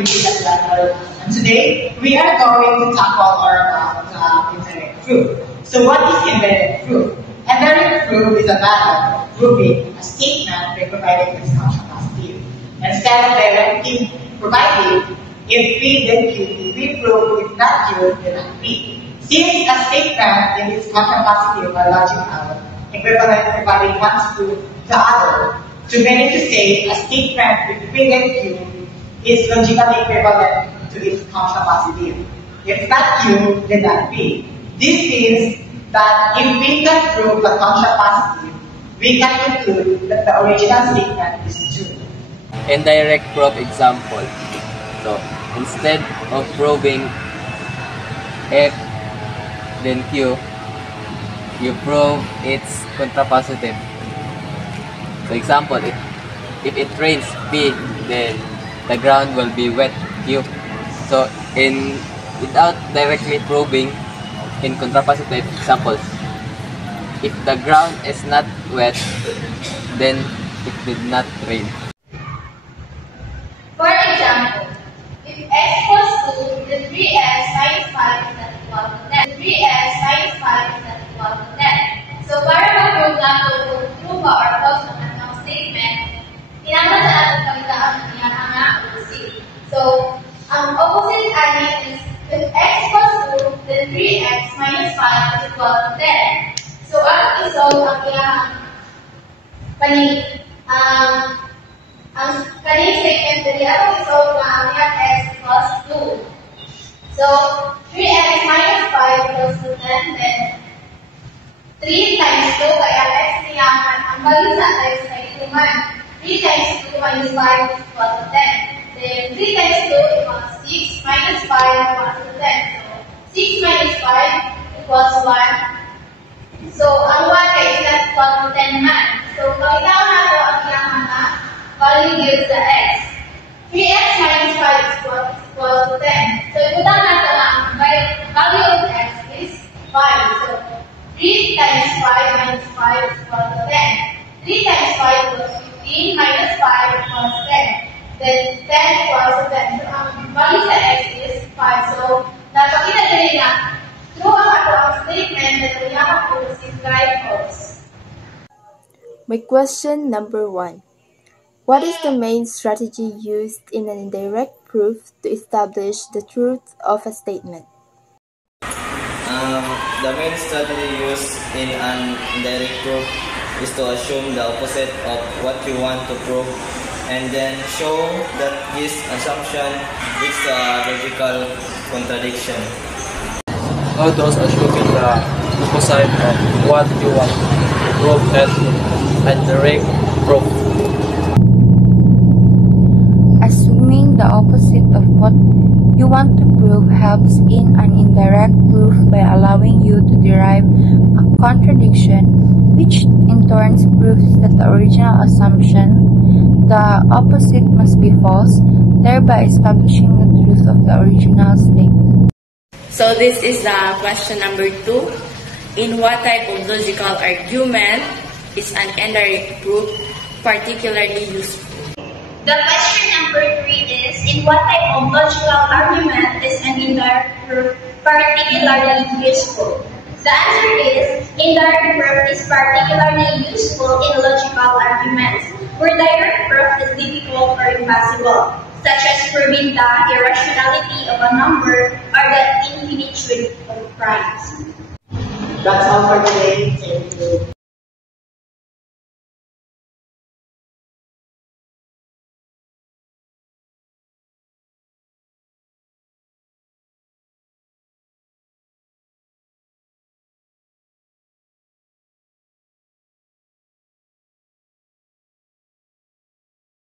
intermediate level. And today, we are going to tackle about indirect proof. So what is indirect proof? Indirect proof is a method of proving a statement by providing its contrapositive. Instead of directly providing, if P then Q, we prove if not Q, then not P. Since a statement and its contrapositive are logical, equivalent providing one to the other, to meaning to say a statement with P then Q is logically equivalent to its contrapositive. If not Q, then not P. This means that if we can prove the contrapositive, we can conclude that the original statement is true. Indirect proof example. So, instead of proving F then Q, you prove its contrapositive. For example, if it rains P, then the ground will be wet Q. So, without directly proving in contrapositive examples, if the ground is not wet, then it did not rain. For example, if x equals 2, then 3x minus 5 is not equal to 10. 3x minus 5 is not equal to 10. So, para ma-prove natin kung true ba or false naman ang statement, kinahanglan sa ating pagkaan ang pinaka opposite. So, ang opposite ani is if x equals 2, then 3x minus 5 is equal to 10. So, ang isolve ang ang kaning statement dali atong isolve na ang x equals 2. So, 3x minus 5 equals to 10, then 3 times 2 kaya x niyaman. Ang balik sa x ay 2 man. 3 times 2 minus 5 is equal to 10. Then 3 times 2 equals 6 minus 5 equals to 10. So, 6 minus 5 equals 1. So, ang 1 kay is not equal to 10 man. So, pagkitaw na ito ang iyang value gives the x. 3x minus 5 is equal to 10. So, iputang natin ang value of x is 5. So, 3 times 5 minus 5 is equal to 10. 3 times 5 equals 15 minus 5 equals 10. Then, 10 equals to 10. So, ang value sa x is 5. So, napakita din na true ang atong statement na iyang po si right false. My question number 1. What is the main strategy used in an indirect proof to establish the truth of a statement? The main strategy used in an indirect proof is to assume the opposite of what you want to prove and then show that this assumption is a logical contradiction. How does assuming the opposite of what you want to prove and indirect proof? Assuming the opposite of what you want to prove helps in an indirect proof by allowing you to derive a contradiction, which in turn proves that the original assumption, the opposite, must be false, thereby establishing the truth of the original statement. So this is the question number 2. In what type of logical argument is an indirect proof particularly useful? The question number 3 is, in what type of logical argument is an indirect proof particularly useful? The answer is, indirect proof is particularly useful in logical arguments, where direct proof is difficult or impossible, such as proving the irrationality of a number or the infinitude of primes. That's all for today. Thank you.